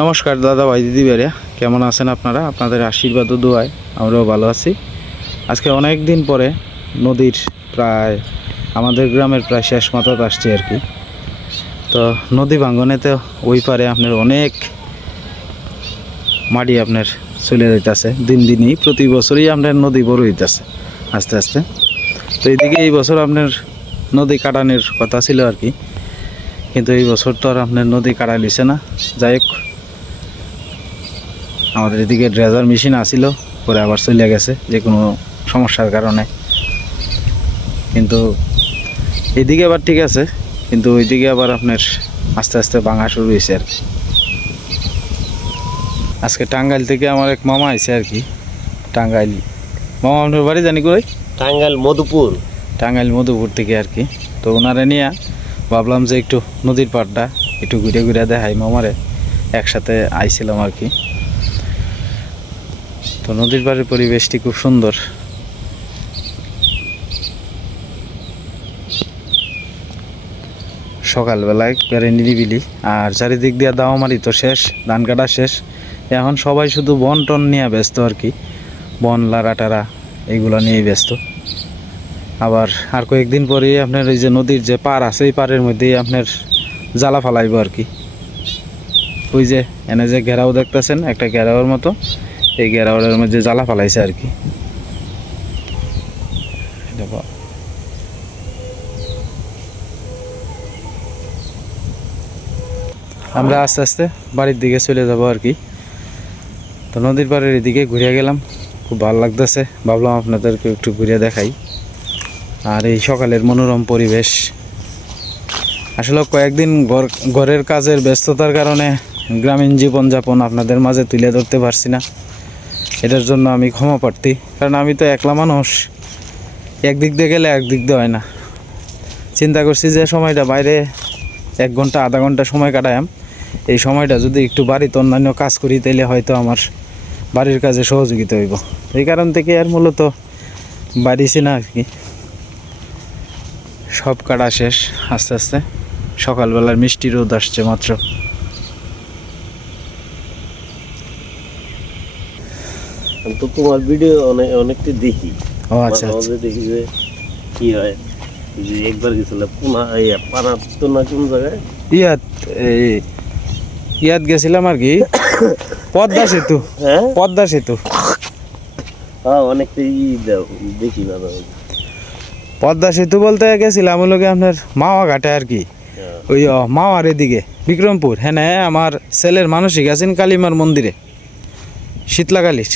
নমস্কার দাদা ভাই দিদি ভাইরা, কেমন আছেন আপনারা? আপনাদের আশীর্বাদ ও দোয়ায় আমরাও ভালো আছি। আজকে অনেক দিন পরে নদীর প্রায় আমাদের গ্রামের প্রায় শেষ মাথাতে আসছি আর কি। তো নদী ভাঙ্গনেতে ওই পারে আপনার অনেক মাটি আপনার চলে যাইতেছে দিন দিনই, প্রতি বছরই আপনার নদী বড় হইতেছে আস্তে আস্তে। তো এইদিকে এই বছর আপনার নদী কাটানোর কথা ছিল আর কি, কিন্তু এই বছর তো আর আপনার নদী কাটা লিছে না। যাই হোক, আমাদের এদিকে ড্রেজার মেশিন আসিল, পরে আবার চলে গেছে যে কোনো সমস্যার কারণে। কিন্তু এদিকে আবার ঠিক আছে, কিন্তু ওইদিকে আবার আপনার আস্তে আস্তে ভাঙা শুরু হয়েছে আর কি। আজকে টাঙ্গাইল থেকে আমার এক মামা আইছে আর কি। টাঙ্গাইল মামা, আপনার বাড়ি জানি কই? টাঙ্গাইল মধুপুর। টাঙ্গাইল মধুপুর থেকে আর কি। তো ওনারে নিয়ে ভাবলাম যে একটু নদীর পাড়টা একটু ঘুরে ঘুরে দেখাই মামারে, একসাথে আইছিলাম আর কি। তো নদীর পাড়ের পরিবেশটি খুব সুন্দর। সকালবেলায় একবারে নিরিবিলি, আর চারিদিক দিয়ে দাওয়ামারি তো শেষ, ধান কাটা শেষ। এখন সবাই শুধু বন টন নিয়ে ব্যস্ত আর কি, বন লারা টারা এইগুলো নিয়েই ব্যস্ত। আবার আর কয়েকদিন পরেই আপনার ওই যে নদীর যে পার আছে, এই পাড়ের মধ্যেই আপনার জ্বালা ফালাইব আর কি। ওই যে এনে যে ঘেরাও দেখতেছেন, একটা ঘেরাওয়ের মতো, এই ঘেরাওয়ের মধ্যে জ্বালা ফালাইছে আর কি। আমরা আস্তে আস্তে বাড়ির দিকে চলে যাব আর কি। তো নদীর পাড়ের এদিকে ঘুরে গেলাম, খুব ভালো লাগতেছে, ভাবলাম আপনাদেরকে একটু ঘুরে দেখাই। আর এই সকালের মনোরম পরিবেশ, আসলে কয়েকদিন ঘরের কাজের ব্যস্ততার কারণে গ্রামীণ জীবনযাপন আপনাদের মাঝে তুলে ধরতে পারছি না। এটার জন্য আমি ক্ষমা প্রার্থী, কারণ আমি তো একলা মানুষ, একদিক দিয়ে গেলে একদিক দিয়ে হয় না। চিন্তা করছি যে সময়টা বাইরে 1 ঘন্টা আধা ঘন্টা সময় কাটায়াম, এই সময়টা যদি একটু বাড়িতে অন্যান্য কাজ করি তাইলে হয়তো আমার বাড়ির কাজে সহযোগিতা হইব। এই কারণ থেকে আর মূলত বাড়িছি না আর কি। সব কাটা শেষ আস্তে আস্তে, সকালবেলার মিষ্টি রোদ আসছে মাত্র। তো তোমার ভিডিও অনেকটা দেখি। ও আচ্ছা, দেখি যে কি হয়, যে একবার গেছিলাম পানা তো না কোন জায়গায় ইয়াত গেছিলাম আর কি, পদ্মা সেতু। হ্যাঁ, পদ্মা সেতু। হ্যাঁ, অনেকটা দেখি ভালো। পদ্মা সেতু বলতে গেছিলাম লোকে আপনার মাওয়া ঘাটে আর কি। ওই মাওয়ার এদিকে বিক্রমপুর, হ্যাঁ আমার ছেলের মানসিক আছেন কালীমার মন্দিরে, শীতলা কালীর,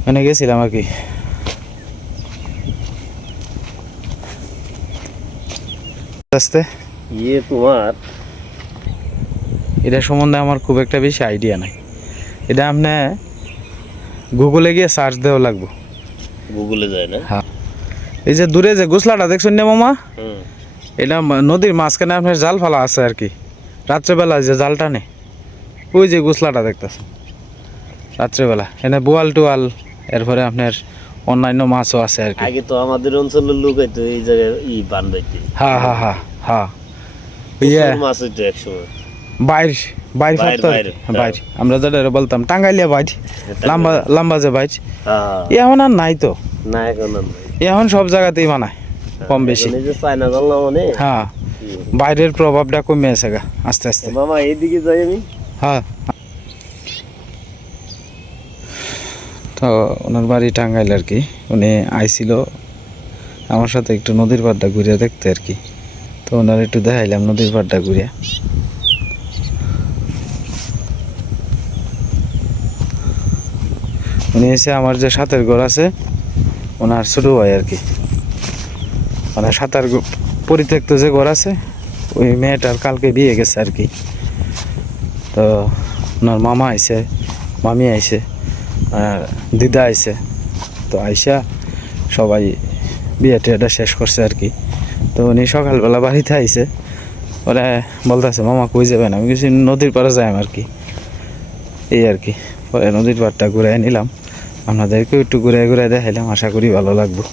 ওখানে গেছিলাম আর কি। আস্তে তোমার এটা সম্বন্ধে আমার খুব একটা বেশি আইডিয়া নাই। এটা আপনি গুগলে গিয়ে সার্চ দেওয়া লাগবে। গুগলে যায় না? হ্যাঁ, এই যে দূরে যে গোসলাটা দেখছেন না মামা, এটা নদীর মাঝখানে আপনার জাল ফালা আছে আর কি। রাত্রেবেলা যে জালটা নেই, ওই যে গোসলাটা দেখতেছেন রাত্রেবেলা, এনে বোয়াল টোয়াল, এরপরে আপনার অন্যান্য মাছও আছে আর কি। আগে তো আমাদের অঞ্চলের লোক হয়তো এই জায়গায় বানবাইতে। হ্যাঁ হ্যাঁ হ্যাঁ হ্যাঁ, মাছ হইতো একসময় বাইর বাইর ফাটতো বাইর, আমরা যেটা বলতাম টাঙ্গাইলিয়া বাইর, লম্বা লম্বা যে বাইর, এখন আর নাই তো। না, এখন এখন সব জায়গাতেই বানায় কম বেশি। হ্যাঁ, বাইরের প্রভাবটা কমে আছে গা আস্তে আস্তে। মামা এইদিকে যাই আমি। হ্যাঁ, তো ওনার বাড়ি টাঙ্গাইল আর কি। উনি আইছিল আমার সাথে একটু নদীর পাড়টা ঘুরে দেখতে আর কি। তো ওনার একটু দেখাইলাম নদীর পাড়টা ঘুরে। উনি এসে আমার যে সাঁতার ঘর আছে ওনার ছোটো ভাই আর কি, মানে সাঁতার পরিত্যক্ত যে ঘর আছে, ওই মেয়েটার কালকে বিয়ে গেছে আর কি। তো ওনার মামা আইছে, মামি আইছে, আর দিদা আইছে। তো আইসা সবাই বিয়ে টিয়েটা শেষ করছে আর কি। তো উনি সকালবেলা বাড়িতে আইছে, ওরা বলতেছে মামা কই যাবেন? আমি কিছু নদীর পাড়ে যাই আর কি, এই আর কি। পরে নদীর পাড়টা ঘুরে নিলাম, আপনাদেরকেও একটু ঘুরে ঘুরে দেখাইলাম, আশা করি ভালো লাগবে।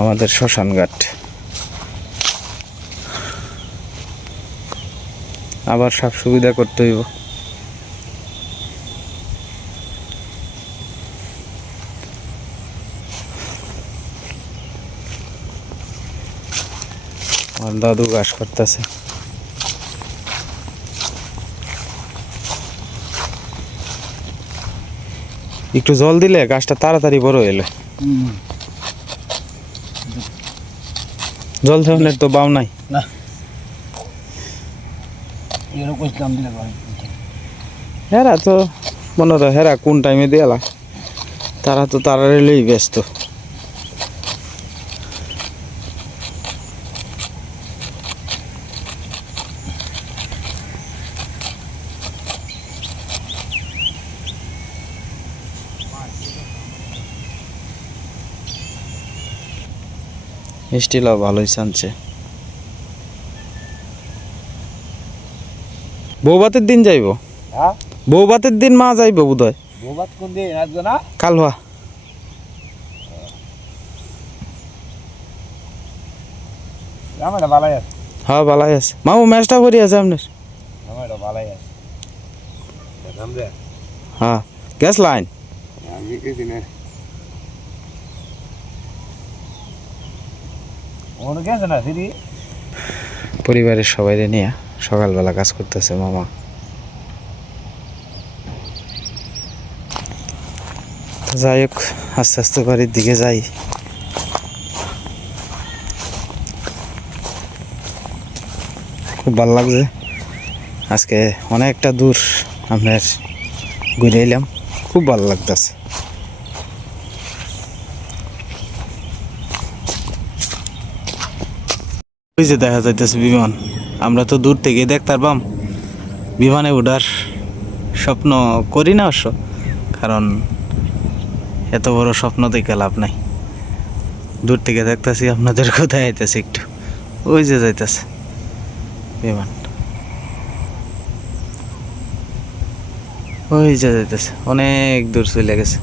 আমাদের শ্মশান ঘাট। আবার সব সুবিধা করতে হইব। আমার দাদু ঘাস করতেছে। একটু জল দিলে গাছটা তাড়াতাড়ি বড় এলো। জল দেওয়ার তো বাও নাই না এরকম ইসলাম দিলে হেরা তো মনে হয় হেরা কোন টাইমে দিয়ালা, তারা তো তারা রেলেই ব্যস্ত। মিষ্টিলাও ভালোই চানছে। বৌভাতের দিন যাইব, হ্যাঁ বৌভাতের দিন মা যাইব বোধহয়। বৌবাত কোন দিন আসবে না? কালুয়া আমার ভালাই আছে, হ্যাঁ ভালাই আছে। মামু ম্যাচটা ভরি আছে আপনার? আমার ভালাই আছে। নামবে হ্যাঁ গ্যাস লাইন আমি কিছু না ওনো গেছে না ফিরি। পরিবারের সবাই নিয়ে সকালবেলা কাজ করতেছে মামা। তো যাই হোক আস্তে আস্তে বাড়ির দিকে যাই। খুব ভালো লাগছে, আজকে অনেকটা দূর আপনার ঘুরে এলাম, খুব ভালো লাগতেছে। ওই যে দেখা যাইতেছে বিমান, আমরা তো দূর থেকে দেখতে পারবাম। বিমানে ওঠার স্বপ্ন করি না অবশ্য, কারণ এত বড় স্বপ্ন দেখে লাভ নাই। দূর থেকে দেখতেছি আপনাদের কোথায় আইতেছে একটু, ওই যে যাইতেছে বিমান, ওই যে যাইতেছে, অনেক দূর চলে গেছে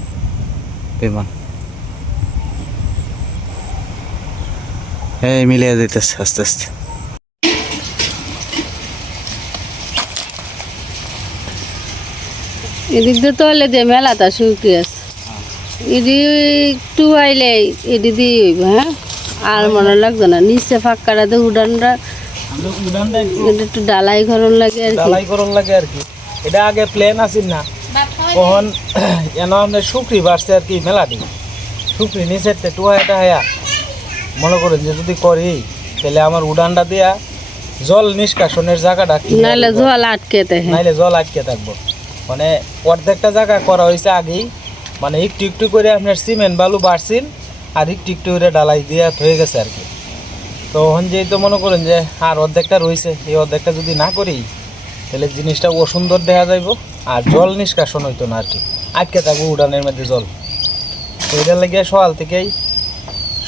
বিমান। এই মিলিয়ে যাইতেছে আস্তে আস্তে। এদিক দিয়ে তলে যে মেলাটা শুকি আছে, এদি একটু আইলে এদি দিয়ে হইব। হ্যাঁ আর মনে লাগতো না, নিচে ফাঁকাটাতে উড়ানটা একটু ডালাই ঘরন লাগে আর কি। ডালাই করন লাগে আর কি। এটা আগে প্লেন আছিল না, তখন এন আমরা শুকরি বাড়ছে আর কি। মেলাটি শুকরি নিচের টুয়া এটা হায়া মনে করেন যে যদি করি তাহলে আমার উড়ানটা দিয়া জল নিষ্কাশনের জায়গাটা নাহলে জল আটকে থাকে। নাইলে জল আটকে থাকবো। মানে অর্ধেকটা জায়গা করা হয়েছে আগেই, মানে একটু একটু করে আপনার সিমেন্ট বালু বাড়ছিল আর একটু একটু করে ডালাই দিয়ে হয়ে গেছে আর কি। তো ওখান যেহেতু মনে করেন যে আর অর্ধেকটা রয়েছে, এই অর্ধেকটা যদি না করি তাহলে জিনিসটা অসুন্দর দেখা যাইব আর জল নিষ্কাশন হইতো না আর কি, আটকে থাকবো উড়ানের মধ্যে জল। তো এটার লাগিয়ে সকাল থেকেই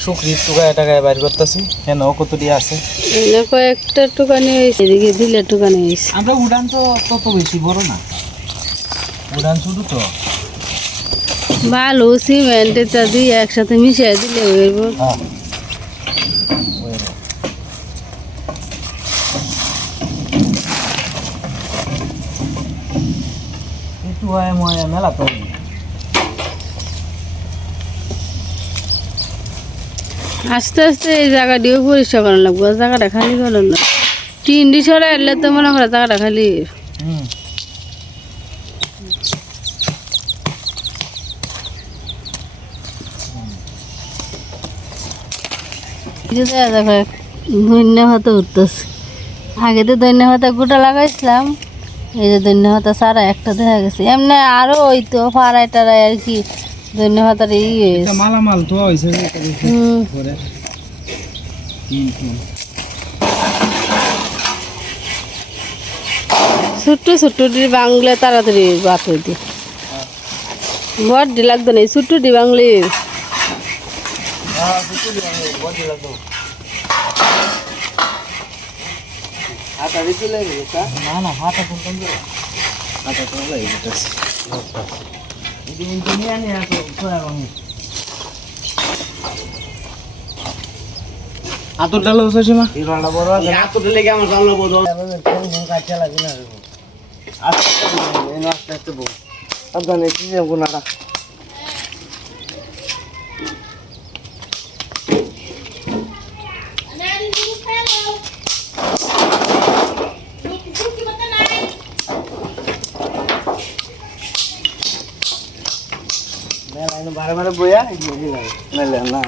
শুকরির টুকায় টাকায় বাইর করতেছি। হ্যাঁ কত দিয়ে আছে এনে কয়েকটা টুকানি হয়েছে, এদিকে দিলে টুকানি হয়েছে। আমরা উড়ান তো তত বেশি বড় না, উড়ান শুধু তো বালু সিমেন্ট এটা দিয়ে একসাথে মিশিয়ে দিলে হইব। মেলা তো আস্তে আস্তে এই জায়গাটিও পরিষ্কার করা লাগবে, জায়গাটা খালি করার না। টিন ডি সরাই এলে তো মনে করে জায়গাটা খালি। ধন্যা পাতা উঠতেছে, আগে তো ধন্যা পাতা গোটা লাগাইছিলাম, এই যে ধন্যা পাতা সারা একটা দেখা গেছে। এমনি আরো ওই তো ফাড়াই টাড়াই আর কি ধন্যা পাতার মালামাল তো হয়েছে। ছোট্ট ছোট্ট বাংলা তাড়াতাড়ি বাত হইতে বড় লাগতো না, ছোট্ট বাংলি না না হাতা কোন হাতা তো লাগতেছে। আতর ডালো সীমা হিরোটা বড় আছে না? এত লেগে আমার জানলো বোধ ঘুম কাটতে লাগে না আস্তে আস্তে আস্তে বউ সাবধানে কি যে গুনাটা মেলায় বারে বারে বইয়া মেলে না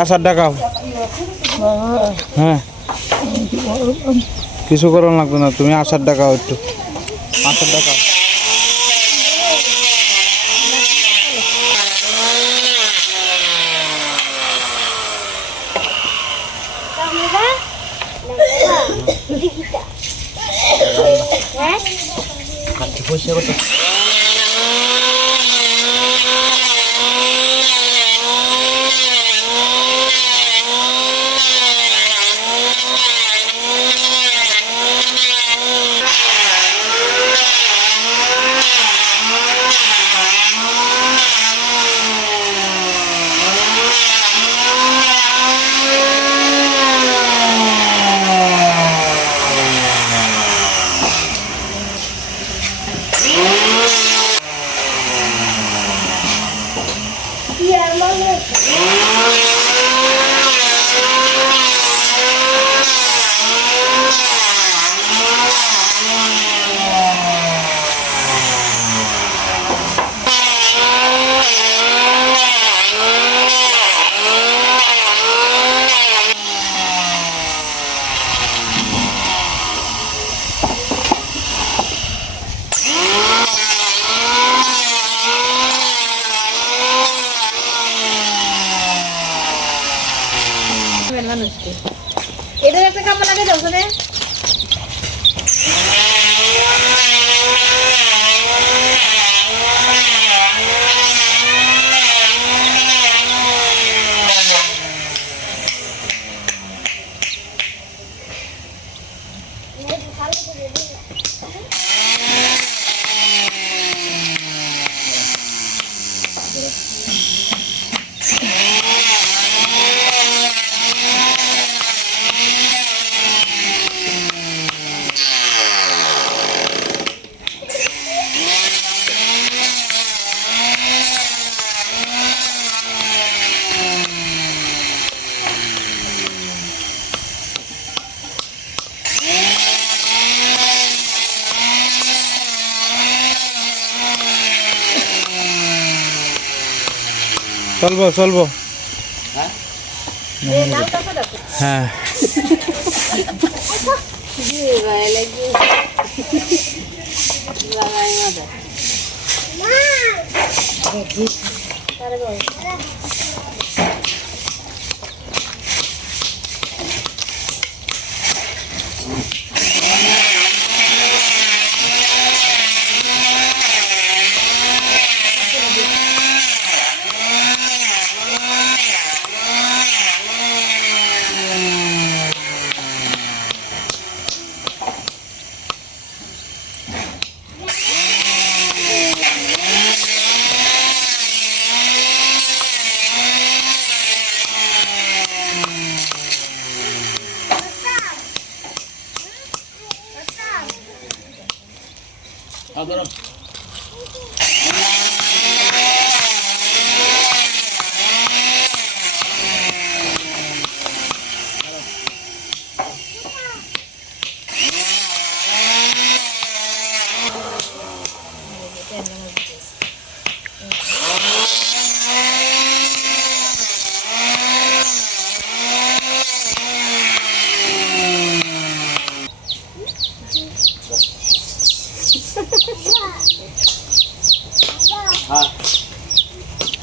আচার ডাকাও হ্যাঁ কিছু করার লাগবে না তুমি আচার ডাকাও একটু আচার ডাকাও এটার একটা কাপড় লাগে দাও ওখানে চলবো চলবো হ্যাঁ ভাই লাগবে লাগাই মাথা তোর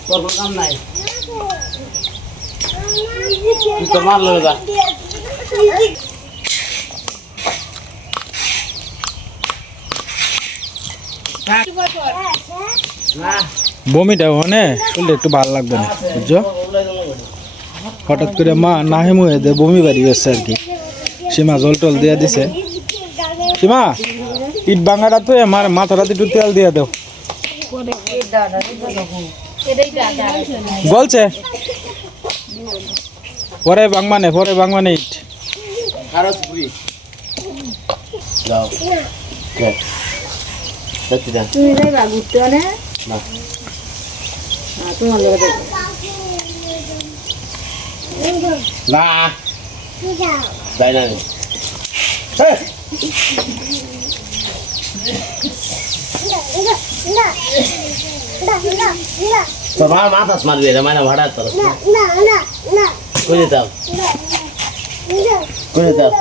কোনো কাম নাই তুই তো মারলো যা বমিটা ওখানে করলে একটু ভালো লাগবে না বুঝছো হঠাৎ করে মা না হেমুয়ে দে বমি বাড়ি গেছে আর কি সীমা জল টল দিয়ে দিছে সীমা ইট ভাঙাটা তো আমার মাথাটা একটু তেল দিয়ে দাও বলছে পরে বাংমানে ইট যাও সত্যি না তুমি যাইবা ঘুরতে না না তোমার লগে না তাই না তোর মা মাথাস মারবি রে মাইনা ভাড়া তোর কই যেতাম কই যেতাম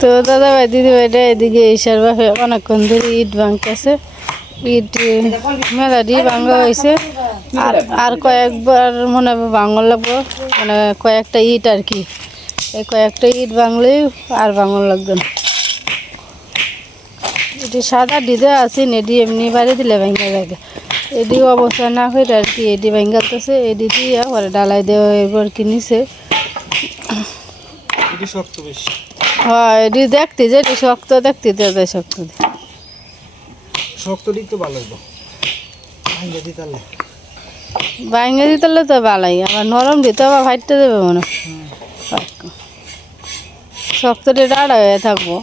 তো দাদা ভাই দিদি ভাইটা এদিকে ঈশার বাপে অনেকক্ষণ ধরে ইট ভাঙতেছে ইট মেলাটি ভাঙা হয়েছে আর কয়েকবার মনে হয় ভাঙন লাগবো মানে কয়েকটা ইট আর কি এই কয়েকটা ইট ভাঙলেই আর ভাঙন লাগবে না এটি সাদা ডিদে আছে এটি এমনি বাড়ি দিলে ভেঙে থাকে এটি অবস্থা না হয়ে আর কি এটি ভেঙাতেছে এটি দিয়ে পরে ডালাই দেওয়া এবার কিনেছে শক্ত বেশি হ্যাঁ এটি দেখতে যে এটি শক্ত দেখতে দেয় শক্ত শক্ত দিক তো ভালো হইব ভাঙে দিতালে ভাঙে দিতে তো ভালোই আবার নরম দিতে আবার ফাইটতে দেবে মনে শক্তটা ডাড়া হয়ে থাকবো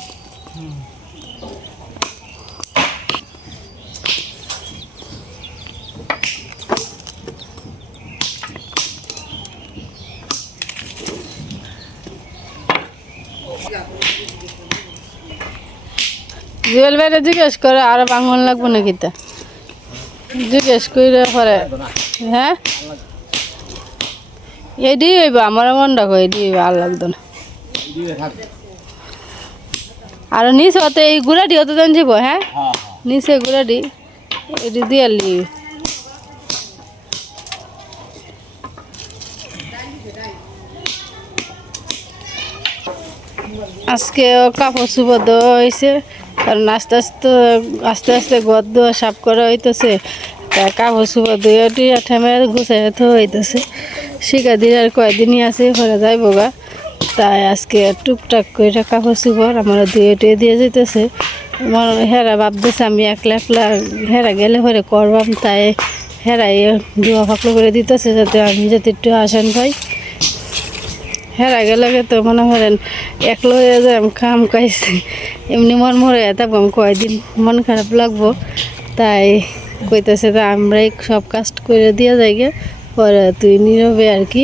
জুয়েল ভাইরে জিজ্ঞেস করে আরো ভাঙন লাগবো নাকি তা জিজ্ঞেস করে পরে হ্যাঁ এডি হইব আমার মন রাখো এডি হইব আর লাগতো না আর নিচে অত এই গুড়াটি অত জন যাব হ্যাঁ নিচে গুড়াটি এডি দিয়ে লি আজকে কাপড় চুপড় দেওয়া হয়েছে কারণ আস্তে আস্তে ঘর দেওয়া সাফ করা হইতেছে তা কাপড় চুপড় দুইটি ঠেমে গুছাই হইতেছে শিখা দিন আর কয়েকদিনই আছে ঘরে যাইব গা তাই আজকে টুকটাক করে কাপড় চুপড় আমরা দুইটি দিয়ে যেতেছে হেরা ভাবতেছে আমি একলা হেরা গেলে ঘরে করবাম তাই হেরাই ধোয়া ফাঁকলো করে দিতেছে যাতে আমি যাতে একটু আসান পাই হেরা গেলে তো মনে করেন একলো হয়ে যায় কাম কাইছি এমনি মন মরে থাকবো কয়দিন মন খারাপ লাগবো তাই কইতেছে তা আমরাই সব কাজ করে দিয়ে যাই গে পরে তুই নীরবে আর কি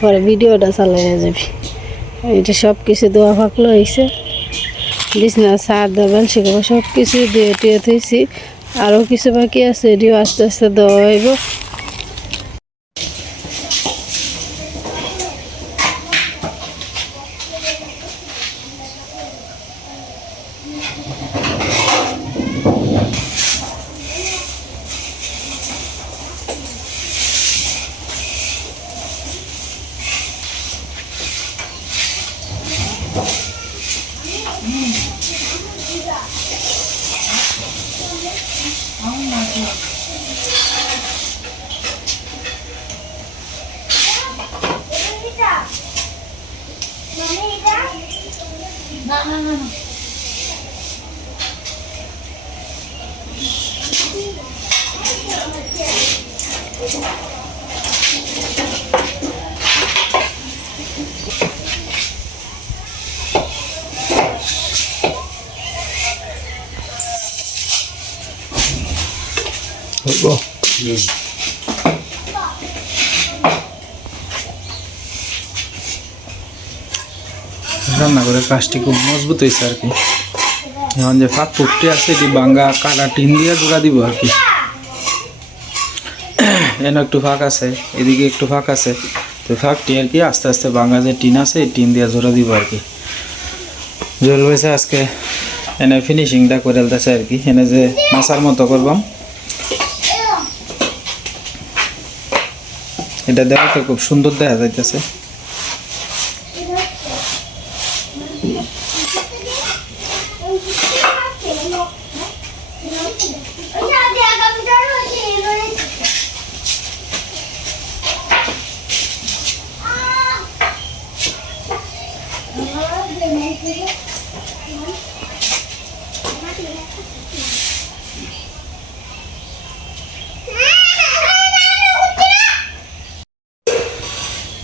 পরে ভিডিওটা চালাইয়া যাবি এটা সব কিছু দোয়া ফাঁকলো হয়েছে বিছনা সার দেবেন সেগুলো সব কিছু দিয়ে টুয়ে থইছি আরও কিছু বাকি আছে, এটিও আস্তে আস্তে দেওয়া হইব। রান্না করে কাজটি খুব মজবুত হয়েছে আর কি। এখন যে ফাঁক ফুকটি আছে এটি বাঙ্গা কাটা টিন দিয়ে জোড়া দিব আর কি। এনে একটু ফাঁক আছে, এদিকে একটু ফাঁক আছে, তো ফাঁকটি আর কি আস্তে আস্তে বাঙ্গা যে টিন আছে এই টিন দিয়ে জোড়া দিব আর কি। জল হয়েছে আজকে এনে ফিনিশিংটা করে দিতেছে আর কি। এনে যে মাছার মতো করবাম এটা দেওয়াতে খুব সুন্দর দেখা যাইতেছে।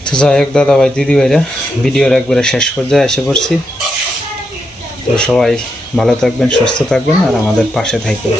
তো যাই হোক দাদা ভাই দিদি ভাইরা, ভিডিওর একবারে শেষ পর্যায়ে এসে পড়ছি। তো সবাই ভালো থাকবেন, সুস্থ থাকবেন আর আমাদের পাশে থাকবেন।